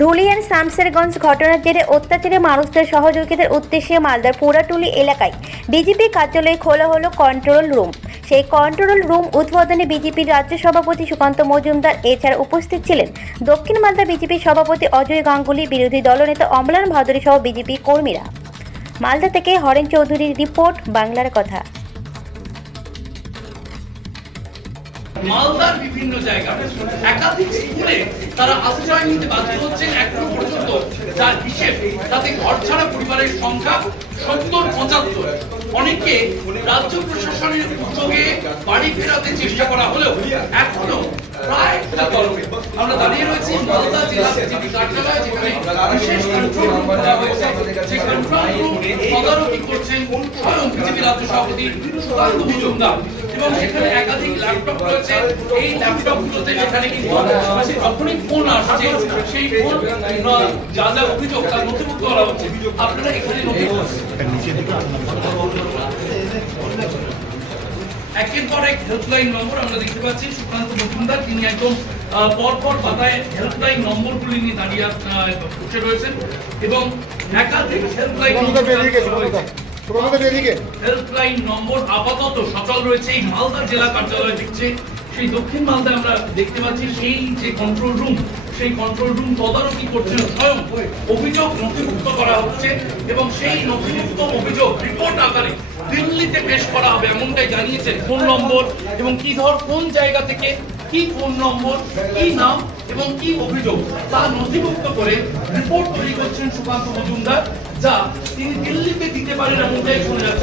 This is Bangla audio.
ধুলিয়ান শামসেরগঞ্জ ঘটনার জেরে অত্যাচারে মানুষদের সহযোগিতার উদ্দেশ্যে মালদার পোড়াটুলি এলাকায় বিজেপি কার্যালয়ে খোলা হলো কন্ট্রোল রুম। সেই কন্ট্রোল রুম উদ্বোধনে বিজেপির রাজ্য সভাপতি সুকান্ত মজুমদার, এছাড়া উপস্থিত ছিলেন দক্ষিণ মালদা বিজেপির সভাপতি অজয় গাঙ্গুলি, বিরোধী দলনেতা অম্লান ভাদুরী সহ বিজেপি কর্মীরা। মালদা থেকে হরেন চৌধুরীর রিপোর্ট, বাংলার কথা। মালদার বিভিন্ন জায়গায় একাধিক স্কুলে তারা আশ্রয় নিতে বাধ্য হচ্ছেন এখনো পর্যন্ত, যার হিসেব তাতে ঘর ছাড়া পরিবারের সংখ্যা 70-75। অনেকে রাজ্য প্রশাসনের উদ্যোগে বাড়ি ফেরাতে চেষ্টা করা হলেও এখনো প্রায় আমরা দাঁড়িয়ে রয়েছি মালদা জেলা বিজেপি কার্যালয়ে, যেখানে বিশেষ কন্ট্রোল রুম করা হয়েছে। যে কন্ট্রোল রুম তদারকি করছেন স্বয়ং বিজেপি রাজ্য সভাপতি সুকান্ত মজুমদার, এবং সেখানে একাধিক ল্যাপটপ রয়েছে। এই ল্যাপটপগুলোতে যেখানে কিন্তু যখনই ফোন আসছে সেই ফোন যা যা অভিযোগ তার নথিভুক্ত করা হচ্ছে। আপনারা এখানে একের পর এক হেল্পলাইন নম্বর আমরা দেখতে পাচ্ছি। সুকান্ত মজুমদার তিনি একদম পরপর পাতায় হেল্পলাইন নম্বরগুলি নিয়ে দাঁড়িয়ে বসে রয়েছেন, এবং একাধিক হেল্পলাইন নম্বর আপাতত সচল রয়েছে এই মালদা জেলা কার্যালয়ে। দেখছে সেই দক্ষিণ মালদায় আমরা দেখতে পাচ্ছি সেই যে কন্ট্রোল রুম, সেই কন্ট্রোল রুম তদারকি করছেন স্বয়ং। অভিযোগ নথিভুক্ত করা হচ্ছে এবং সেই নথিভুক্ত অভিযোগ রিপোর্ট আকারে দিল্লিতে পেশ করা হবে, এমনটাই জানিয়েছেন। ফোন নম্বর এবং কোন জায়গা থেকে কি ফোন নম্বর, কি নাম এবং কি অভিযোগ তা নথিভুক্ত করে রিপোর্ট তৈরি করছেন সুকান্ত মজুমদার, যা তিনি দিল্লিতে দিতে পারেন এমনটাই শোনা যাচ্ছে।